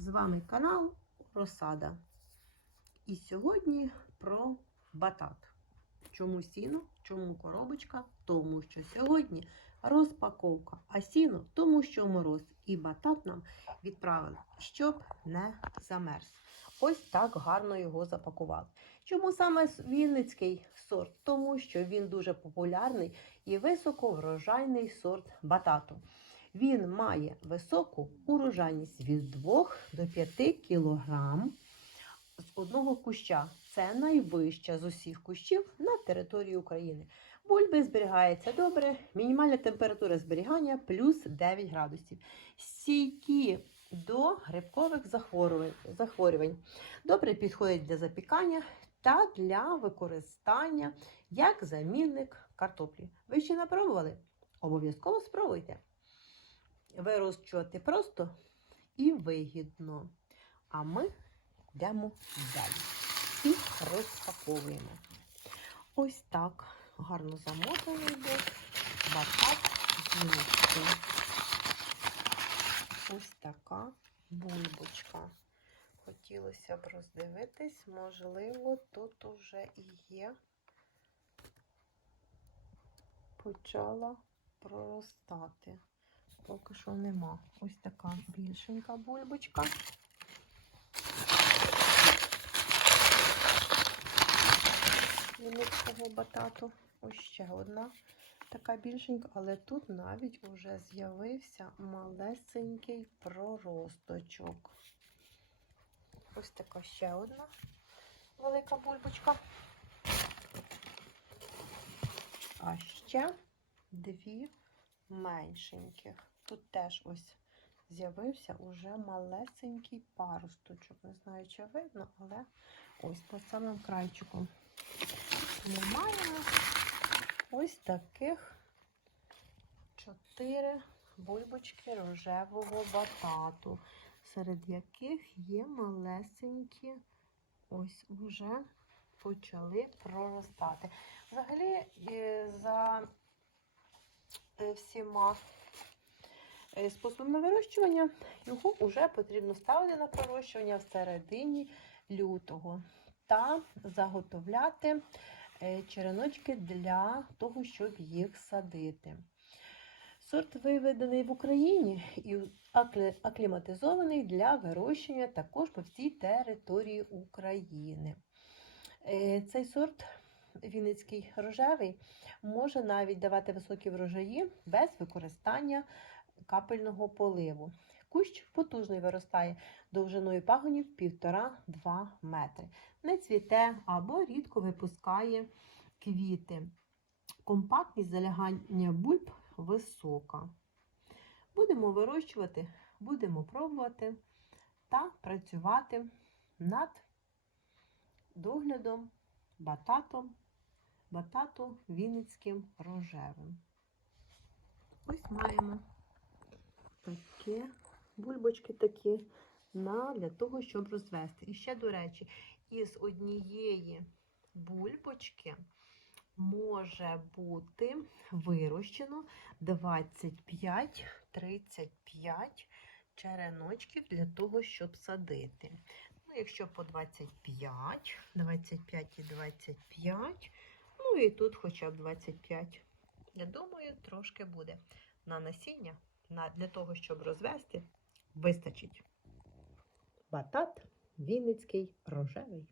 З вами канал Розсада. І сьогодні про батат. Чому сіно? Чому коробочка? Тому що сьогодні розпаковка, а сіно тому, що мороз. І батат нам відправили, щоб не замерз. Ось так гарно його запакували. Чому саме Вінницький сорт? Тому що він дуже популярний і високоврожайний сорт батату. Він має високу урожайність від 2 до 5 кг з одного куща. Це найвища з усіх кущів на території України. Бульби зберігаються добре, мінімальна температура зберігання плюс 9 градусів. Стійкі до грибкових захворювань. Добре підходять для запікання та для використання як замінник картоплі. Ви ще не пробували? Обов'язково спробуйте. Вирощувати просто і вигідно. А ми йдемо далі і розпаковуємо. Ось так гарно замотаний був батат з. Ось така бульбочка. Хотілося б роздивитись, можливо, тут уже і є. Почала проростати. Поки що нема. Ось така більшенька бульбочка. Вінницького батату. Ось ще одна така більшенька, але тут навіть уже з'явився малесенький проросточок. Ось така ще одна велика бульбочка. А ще дві меншеньких. Тут теж ось з'явився уже малесенький паросточок. Не знаю, чи видно, але ось по самим крайчиком. Ми маємо ось таких чотири бульбочки рожевого батату, серед яких є малесенькі, ось вже почали проростати. Взагалі, за всіма е, способами вирощування, його вже потрібно ставити на пророщування в середині лютого та заготовляти е, череночки для того, щоб їх садити. Сорт виведений в Україні і акліматизований для вирощення також по всій території України. Е, Цей сорт Вінницький рожевий може навіть давати високі врожаї без використання капельного поливу. Кущ потужний виростає довжиною пагонів 1,5-2 метри. Не цвіте або рідко випускає квіти. Компактність залягання бульб висока. Будемо вирощувати, будемо пробувати та працювати над доглядом бататом, батату Вінницьким рожевим. Ось маємо такі бульбочки такі на, для того, щоб розвести. І ще, до речі, із однієї бульбочки може бути вирощено 25-35 череночків для того, щоб садити. Ну, якщо по 25, 25 і 25, ну і тут хоча б 25. Я думаю, трошки буде на насіння, на, для того, щоб розвести, вистачить. Батат Вінницький рожевий.